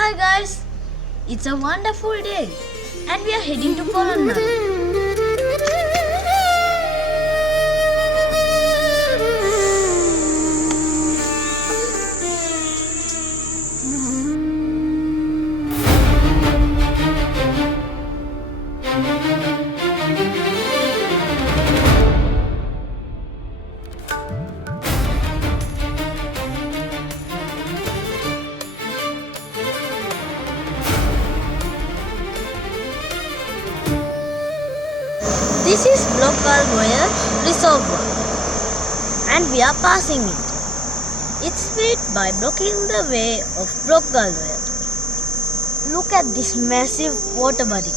Hi guys, it's a wonderful day and we are heading to Polonnaruwa. This is Polonnaruwa Reservoir and we are passing it. It's made by blocking the way of Polonnaruwa. Look at this massive water body.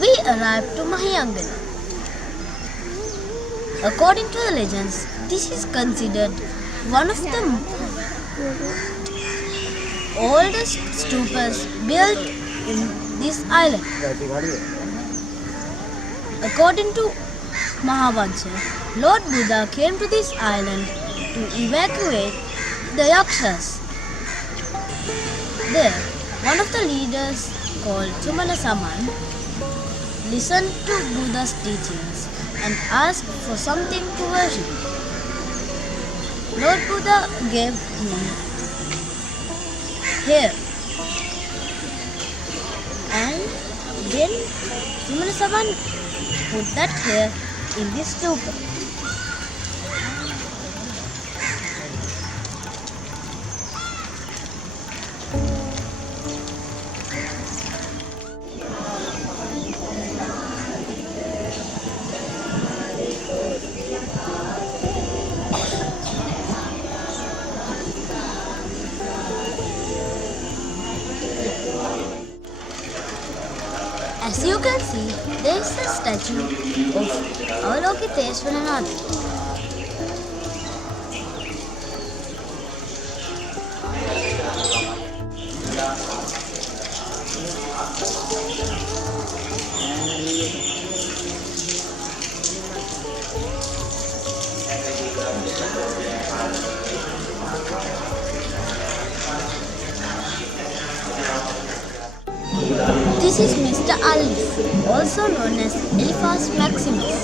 We arrived to Mahiyangana. According to the legends, this is considered one of the oldest stupas built in this island. According to Mahavansha, Lord Buddha came to this island to evacuate the Yakshas. There, one of the leaders called Saman listened to Buddha's teachings and asked for something to worship. Lord Buddha gave him hair, and then Saman put that hair in this stupa. As you can see, there is a statue of Avalokiteshwaranath. This is Mr. Alice, also known as Eliphas Maximus.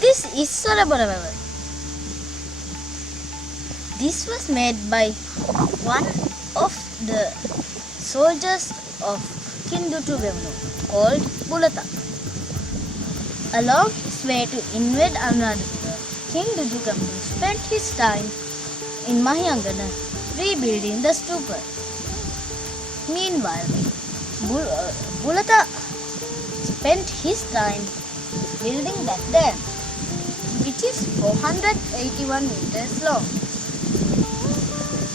This is Polonnaruwa. This was made by one of the soldiers of King Dutugavnu called Bulata. Along his way to invade Anuradhapura, King Dutugavnu spent his time in Mahiyangana rebuilding the stupa. Meanwhile, Bulata spent his time building that dam, which is 481 meters long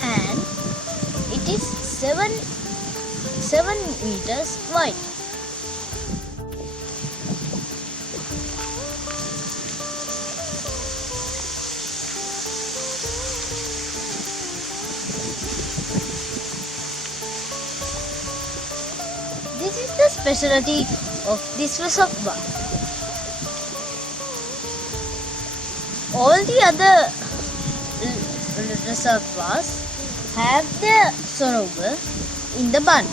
and it is 7 meters wide. This is the specialty of this reservoir. All the other reservoirs have their sorovar in the bund.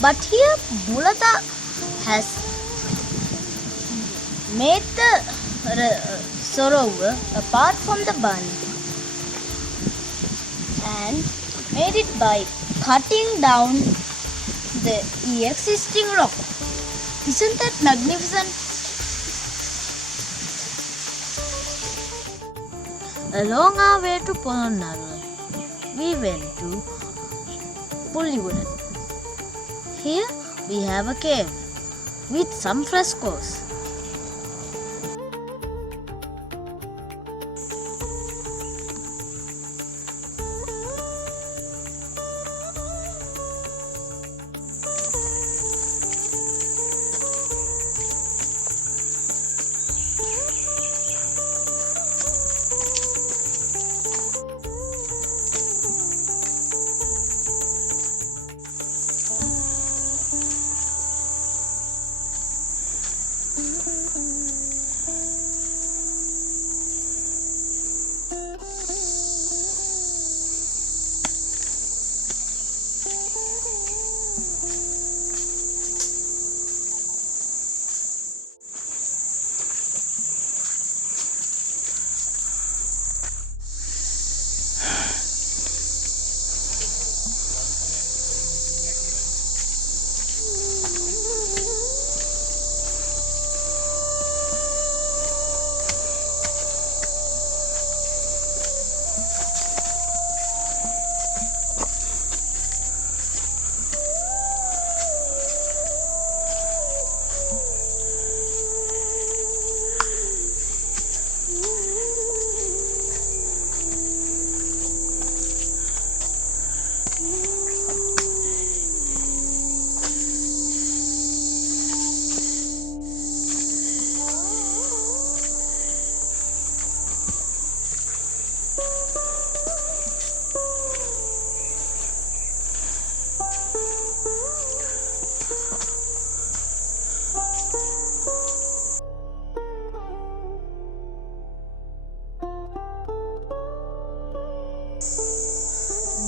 But here Bulata has made the Polonnaruwa apart from the bund and made it by cutting down the existing rock. Isn't that magnificent? Along our way to Polonnaruwa, we went to Polonnaruwa. Here we have a cave with some frescoes.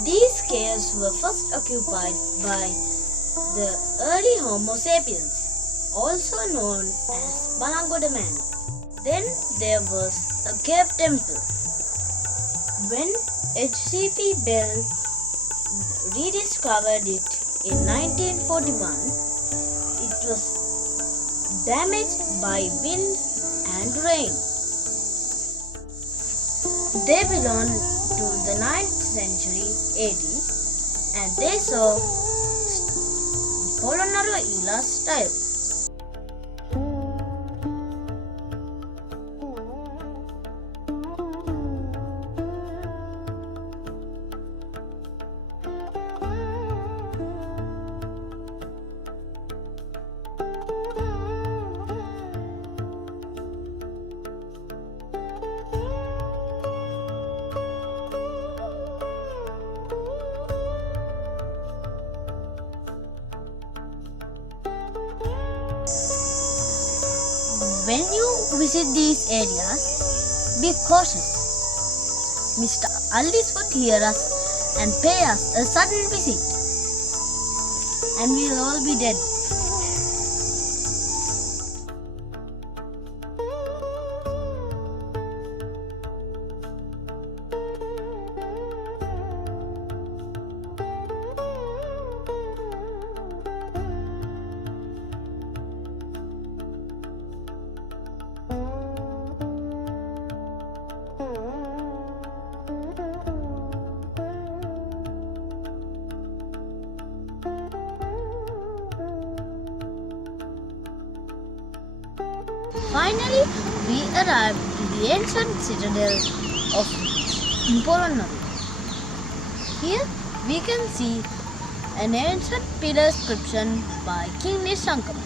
These caves were first occupied by the early Homo sapiens, also known as Banangoda man. Then there was a cave temple. When H.C.P. Bell rediscovered it in 1941, it was damaged by wind and rain. They belonged to the 9th century AD and they saw Polonnaruwa style. When you visit these areas, be cautious. Mr. Aldis would hear us and pay us a sudden visit, and we'll all be dead. Finally, we arrived to the ancient citadel of Polonnaruwa. Here we can see an ancient pillar inscription by King Nishankama.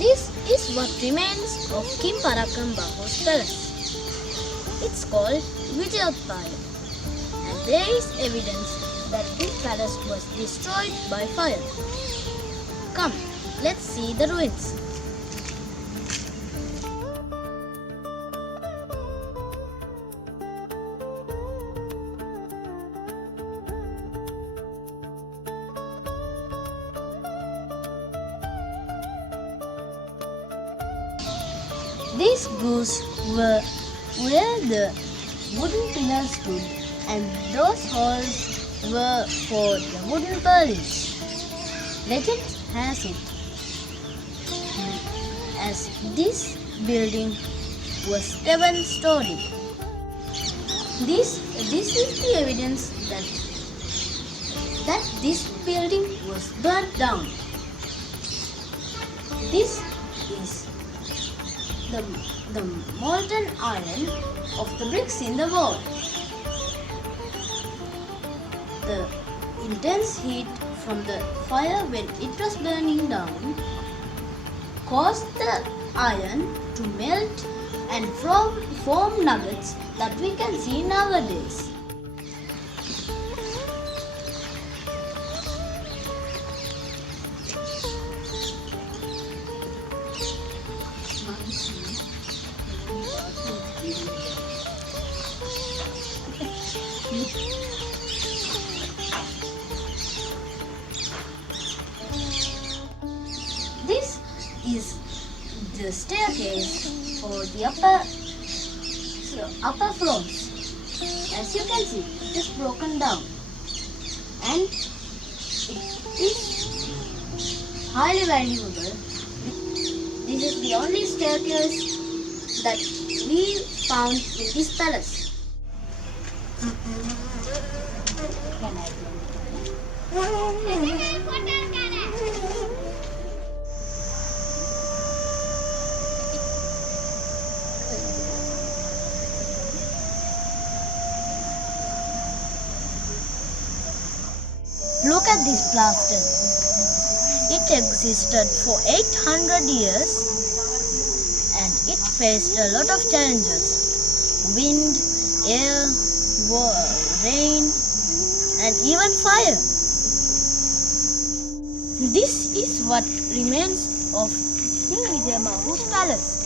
This is what remains of King Parakambaho's palace. It's called Vijayotpaya, and there is evidence that this palace was destroyed by fire. Come, let's see the ruins. These goose were where the wooden pillars stood, and those halls were for the wooden purlins. Legend has it as this building was 7-story. This is the evidence that this building was burnt down. This is the molten iron of the bricks in the wall. The intense heat from the fire when it was burning down caused the iron to melt and form nuggets that we can see nowadays. This is the staircase for the upper floors. As you can see, it is broken down and it is highly valuable. This is the only staircase that we found in this palace. Look at this plaster. It existed for 800 years and it faced a lot of challenges. Wind, air, rain and even fire. This is what remains of King Vijayabahu's palace.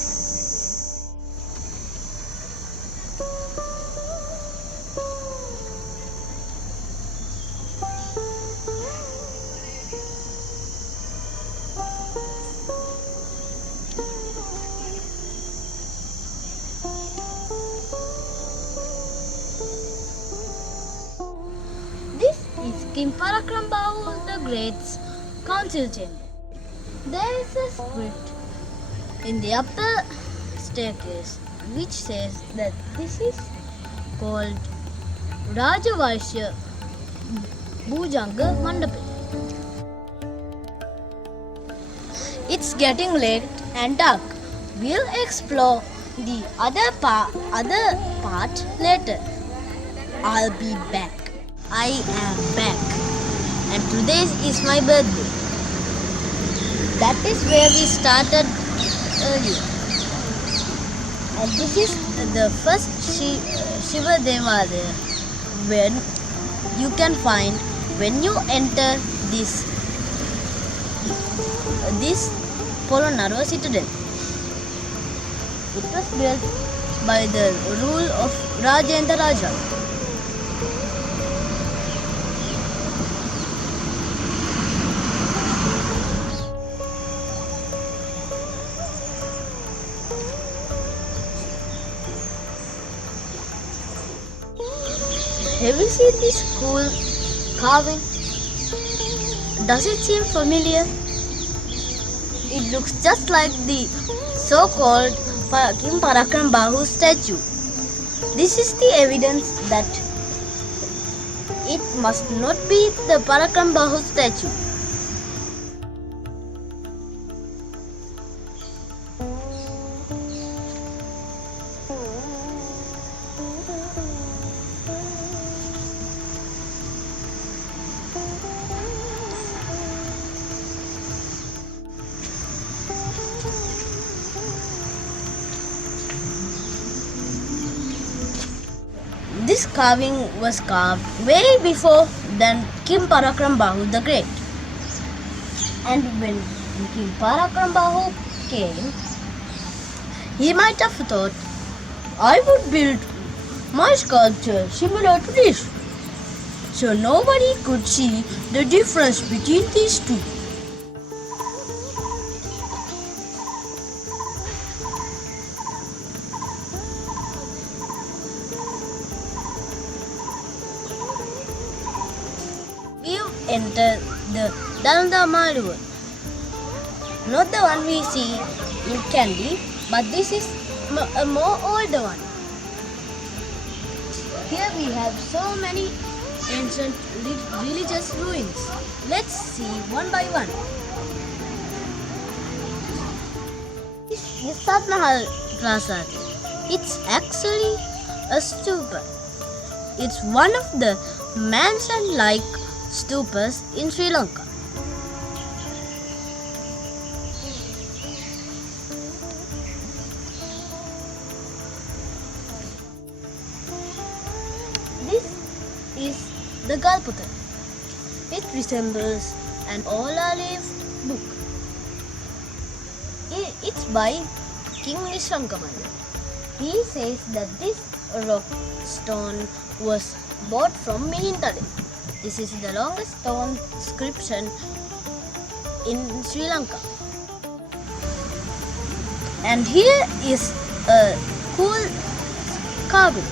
King Parakrambahu the Great's council chamber. There is a script in the upper staircase which says that this is called Rajavaishya Bhujanga Mandapa. It's getting late and dark. We'll explore the other part later. I'll be back. I am back and today is my birthday. That is where we started earlier. And this is the first Shiva Devalaya when you can find when you enter this Polonnaruwa citadel. It was built by the rule of Rajendra Raja. Have you seen this cool carving? Does it seem familiar? It looks just like the so-called King Parakrambahu statue. This is the evidence that it must not be the Parakrambahu statue. This carving was carved way before than King Parakrambahu the Great. And when King Parakrambahu came, he might have thought, I would build my sculpture similar to this, so nobody could see the difference between these two. We've entered the Polonnaruwa, not the one we see in Kandy, but this is a more older one. Here we have so many ancient religious ruins. Let's see one by one. This is Taj Mahal Prasad. It's actually a stupa. It's one of the mansion-like stupas in Sri Lanka. This is the Galputta. It resembles an olive book. It's by King Nisrangamaya. He says that this rock stone was bought from Mihintale. This is the longest stone inscription in Sri Lanka. And here is a cool carving.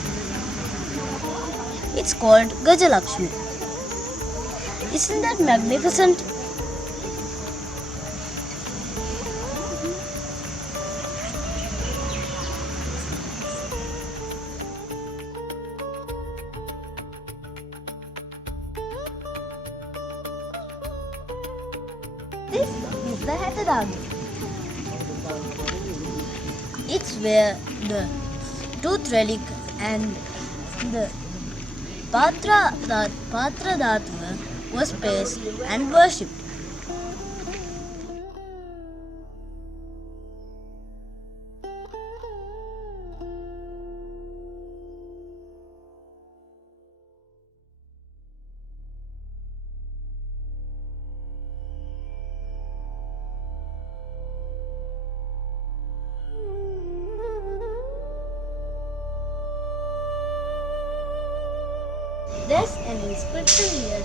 It's called Gajalakshmi. Isn't that magnificent? This is the Hatadagi. It's where the tooth relic and the Patra Dhatva was placed and worshipped. There's an inscription here,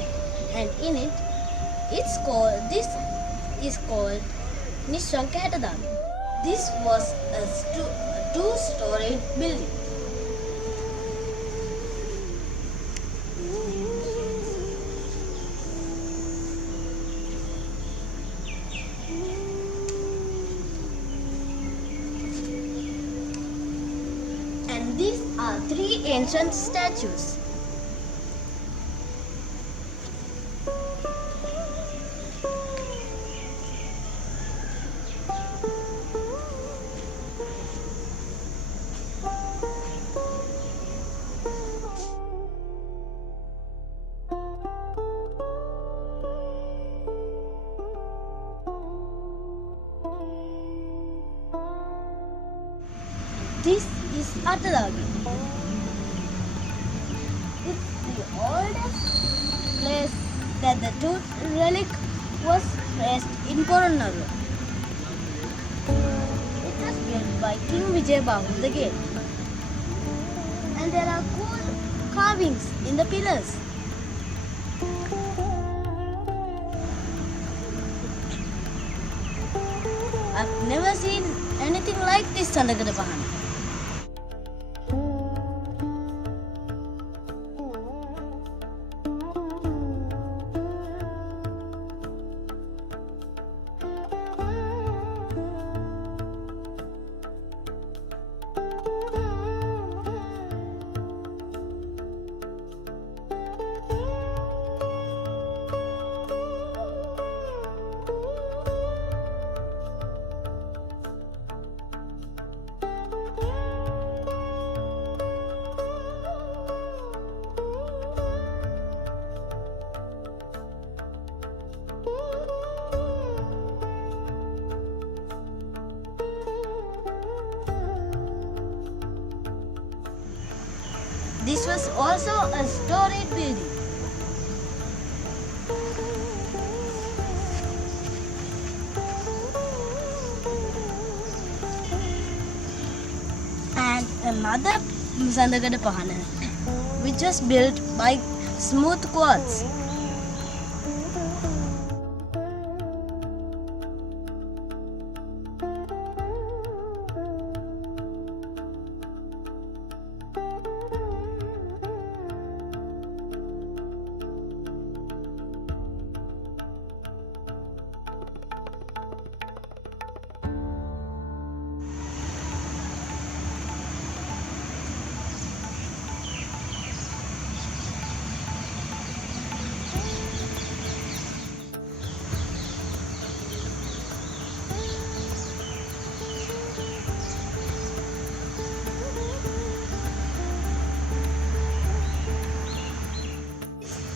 and in it, this is called Nishanka Hatadagi. This was a two-storied building. And these are three ancient statues. This is Attalagi. It's the oldest place that the tooth relic was placed in Polonnaruwa. It was built by King Vijayabahu the Great. And there are cool carvings in the pillars. I've never seen anything like this Sandagada Pahana. This was also a storied building. another Sandagada Pahana, which was built by smooth quartz.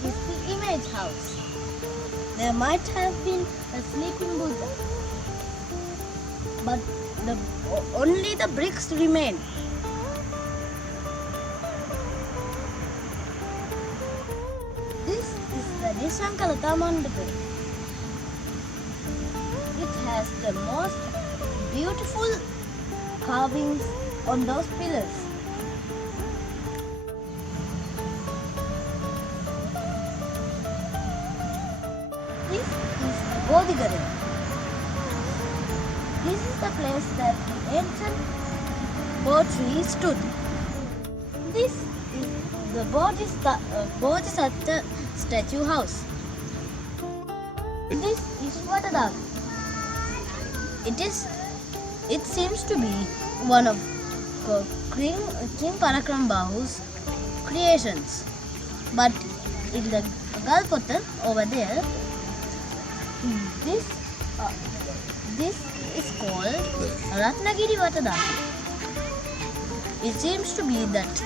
Is the image house. There might have been a sleeping Buddha, but only the bricks remain. This is the Nishankalata Mandapa. It has the most beautiful carvings on those pillars. This is Bodhigara. This is the place that the ancient Bodhi stood. This is the Bodhisattva statue house. This is Vatadag. It seems to be one of King Parakram Bahu's creations. But in the Galpotan over there, this is called Ratnagiri Vatadaki. It seems to be that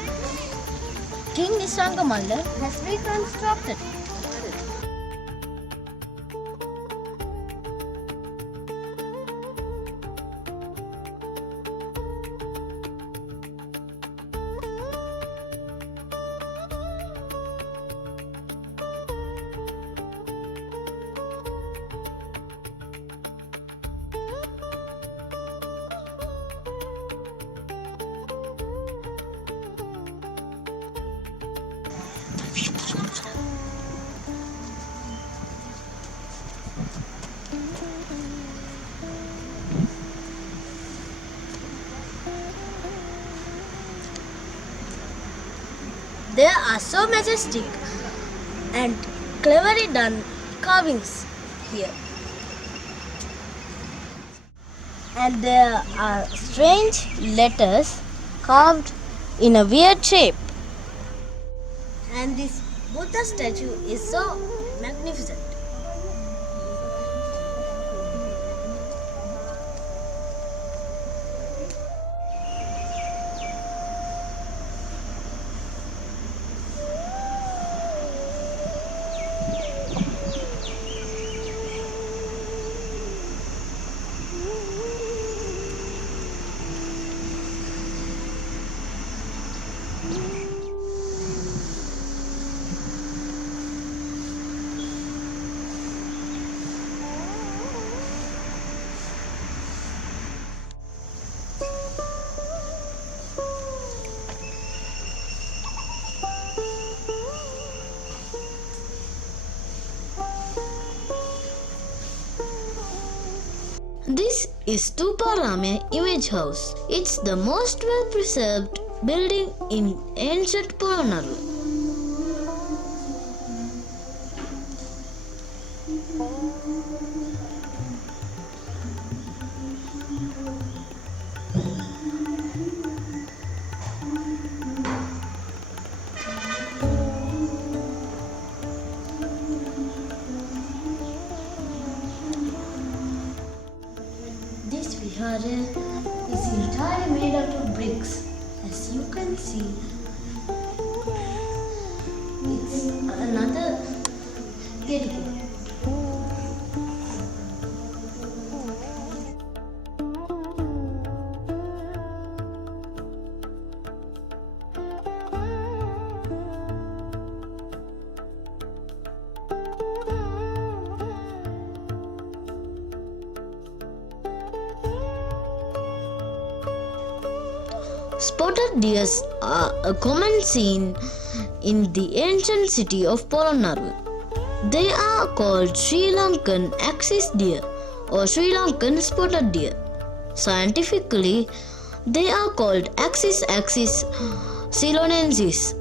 King Nisrangamalla has reconstructed. There are so majestic and cleverly done carvings here. And there are strange letters carved in a weird shape. And this Buddha statue is so magnificent. This is Tuparame Image House. It's the most well-preserved building in ancient Polonnaruwa. This vihara is entirely made out of bricks. As you can see, it's another gateway. Spotted deers are a common scene in the ancient city of Polonnaruwa. They are called Sri Lankan axis deer or Sri Lankan spotted deer. Scientifically, they are called Axis silonensis,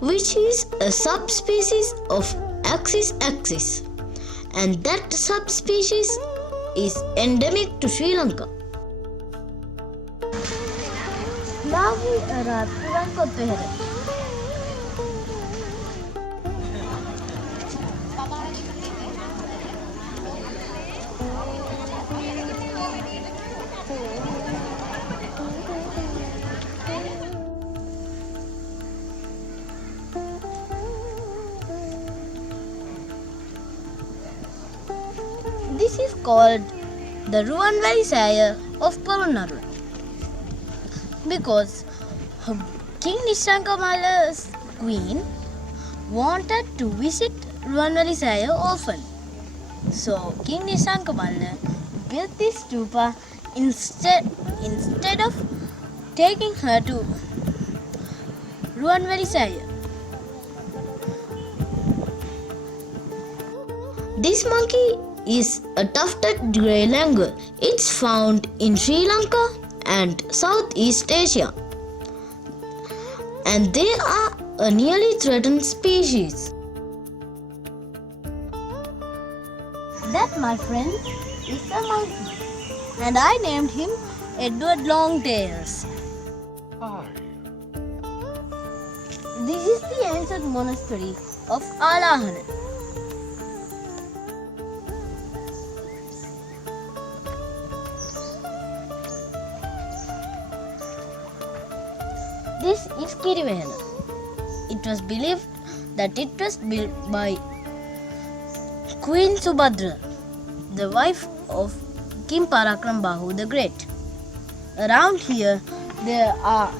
which is a subspecies of Axis axis, and that subspecies is endemic to Sri Lanka. This is called the Ruanvali Saya of Polonnaruwa because King Nishankamala's queen wanted to visit Ruanvali Saya often. So King Nishankamala built this stupa instead of taking her to Ruanvali Saya. This monkey is a tufted grey langur. It's found in Sri Lanka and Southeast Asia, and they are a nearly threatened species. That, my friend, is a monkey, and I named him Edward Longtails. This is the ancient monastery of Alahana. This is Kirivehana. It was believed that it was built by Queen Subhadra, the wife of King Parakram Bahu the Great. Around here, there are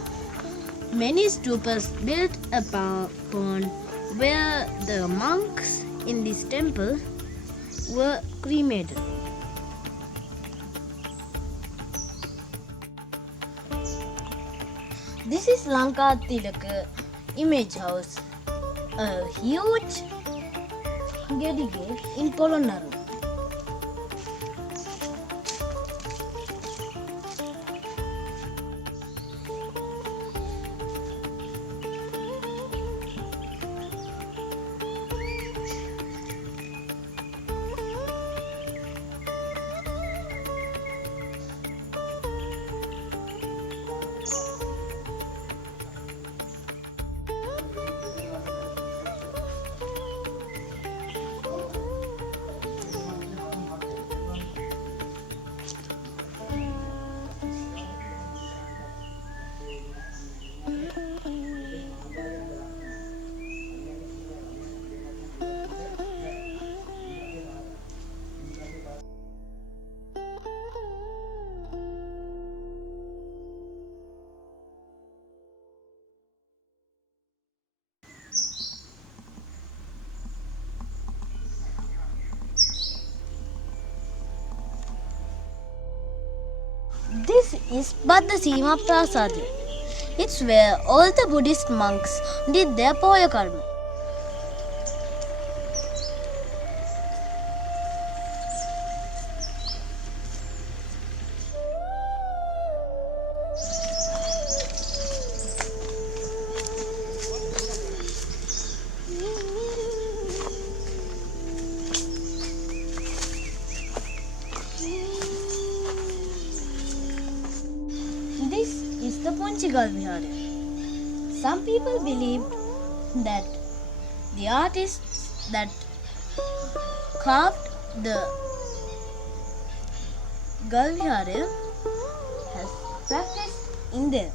many stupas built upon where the monks in this temple were cremated. This is Lanka Tilaka image house, a huge gate in Polonnaruwa. This is Baddasima Prasada. It's where all the Buddhist monks did their Poya Karma. This is the Ponchigal Vihara. Some people believed that the artists that carved the Galvihara has practiced in there.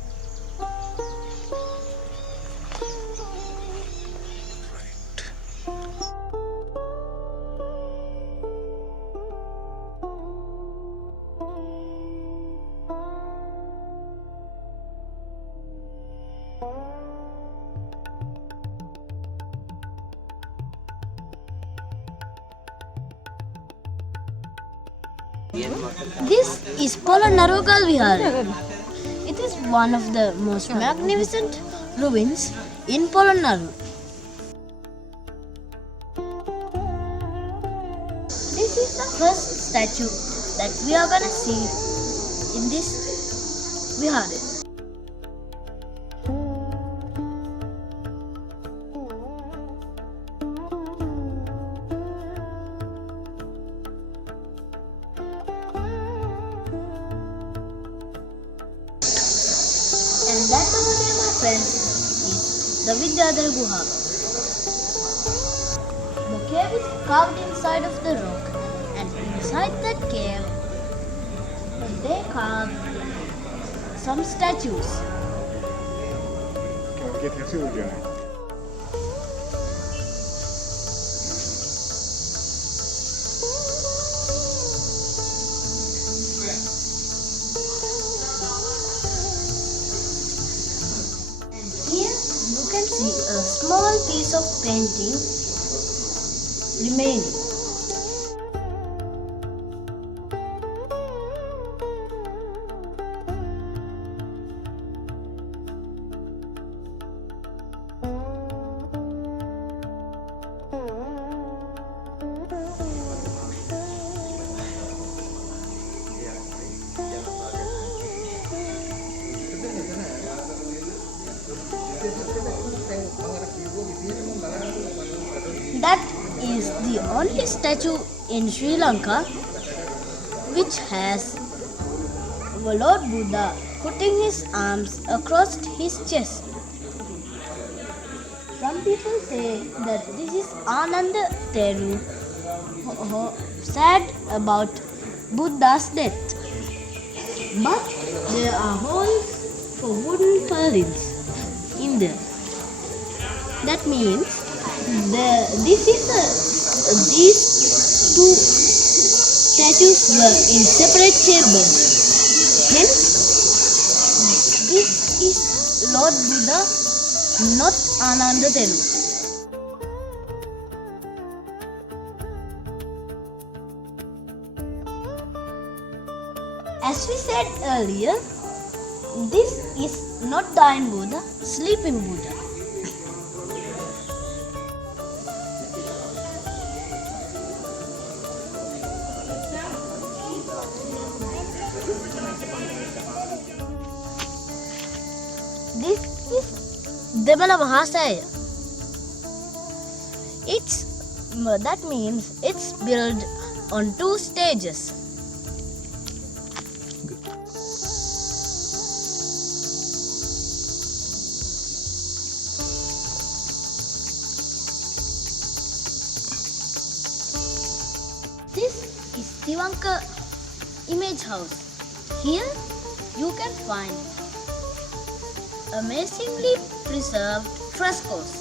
This is Polonnaruwa Vihara. It's is one of the most magnificent ruins in Polonnaruwa. This is the first statue that we are gonna see in this vihara. And that over there, my friends, is the Vidyadhara Guha. The cave is carved inside of the rock, and inside that cave, they carved some statues. Here you can see a small piece of painting remaining. That is the only statue in Sri Lanka which has Lord Buddha putting his arms across his chest. Some people say that this is Ananda Teru, sad about Buddha's death. But there are holes for wooden purlins in there. That means these two statues were in separate chambers. Hence, this is Lord Buddha, not Ananda Teru. As we said earlier, this is not dying Buddha, sleeping Buddha. This is Demala Mahasaya. That means it's built on 2 stages. This is Tivanka Image House. Here you can find amazingly preserved frescoes.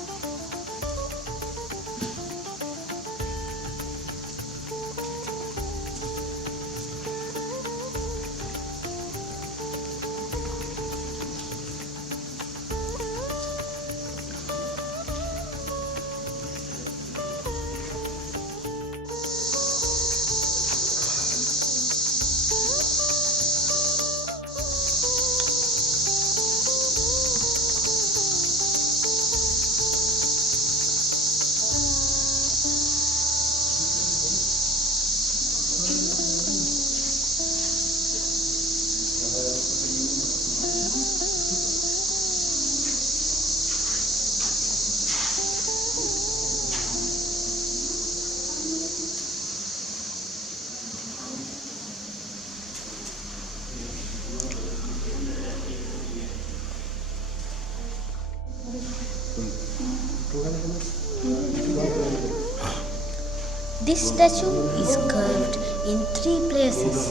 This statue is curved in 3 places: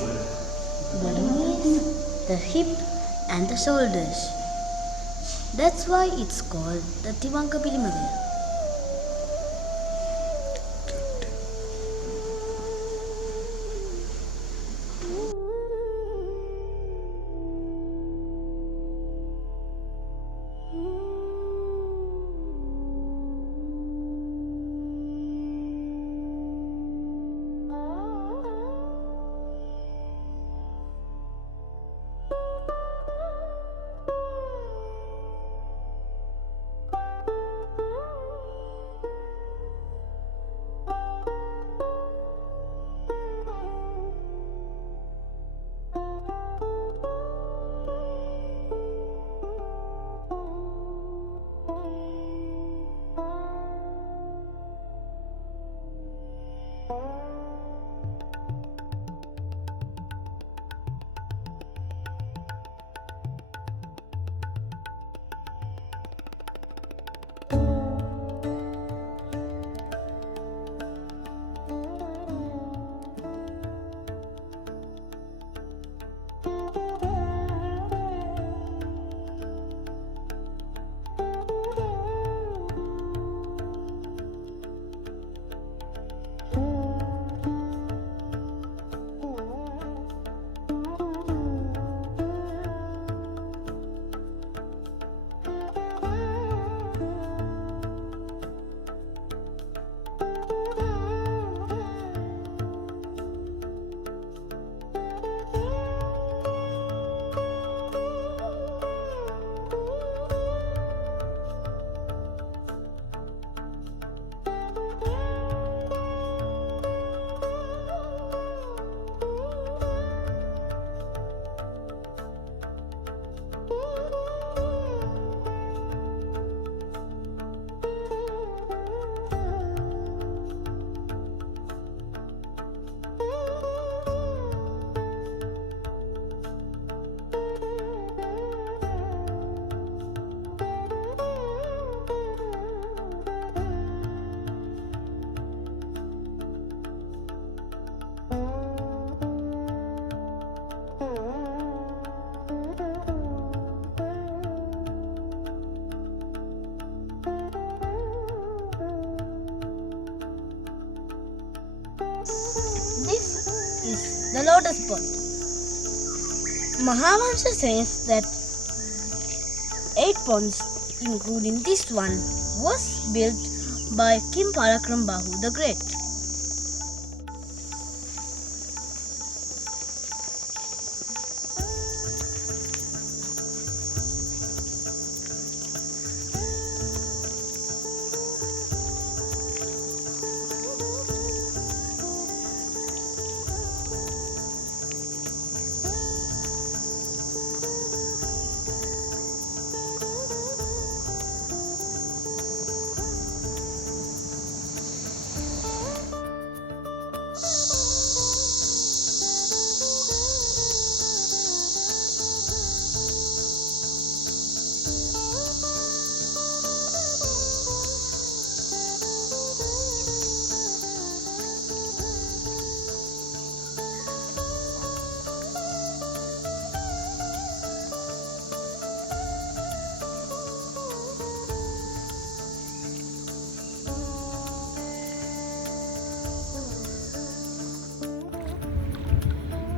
the knees, the hip and the shoulders. That's why it's called the Tivanka Pilimavera. the lotus pond. Mahavansha says that 8 ponds, including this one, was built by King Parakrambahu the Great.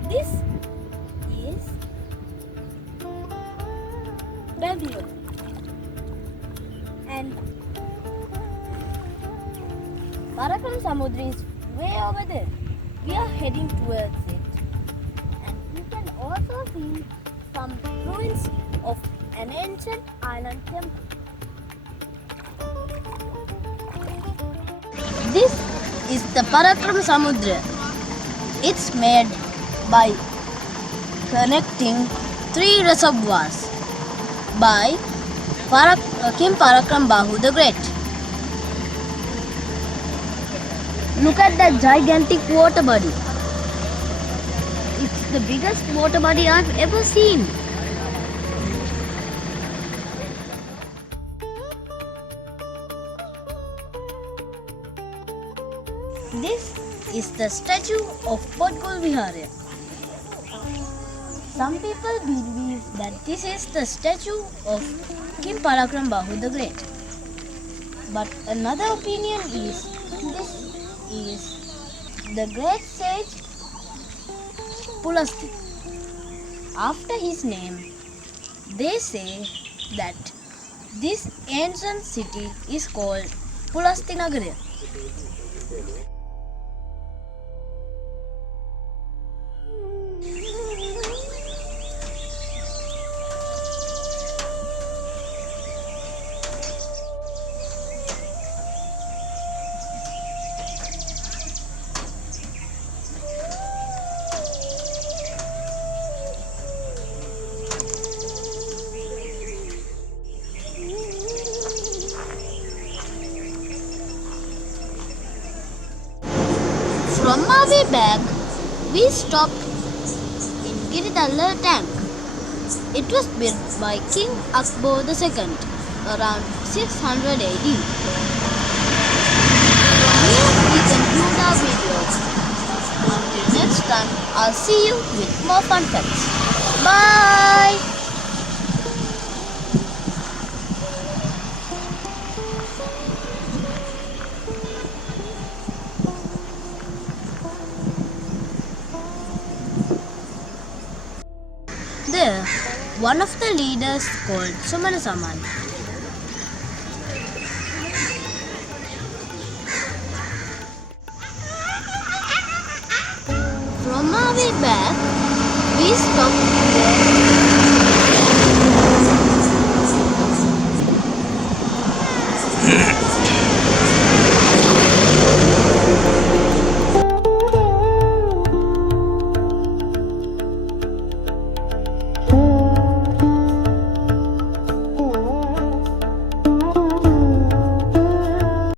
This is Babylon, and Parakram Samudra is way over there. We are heading towards it, and you can also see some ruins of an ancient island temple. This is the Parakram Samudra. It's made by connecting 3 reservoirs by King Parakrambahu the Great. Look at that gigantic water body. It's the biggest water body I've ever seen. This is the statue of Podgol Viharya. Some people believe that this is the statue of King Parakrambahu the Great. But another opinion is this is the great sage Pulasti. After his name, they say that this ancient city is called Pulasti Nagarya. From our way back, we stopped in Giridalla tank. It was built by King Akbar II around 600 AD. Here we conclude our video. Until next time, I'll see you with more fun facts. Bye! There, one of the leaders called Sumanasaman. From our way back, we stopped there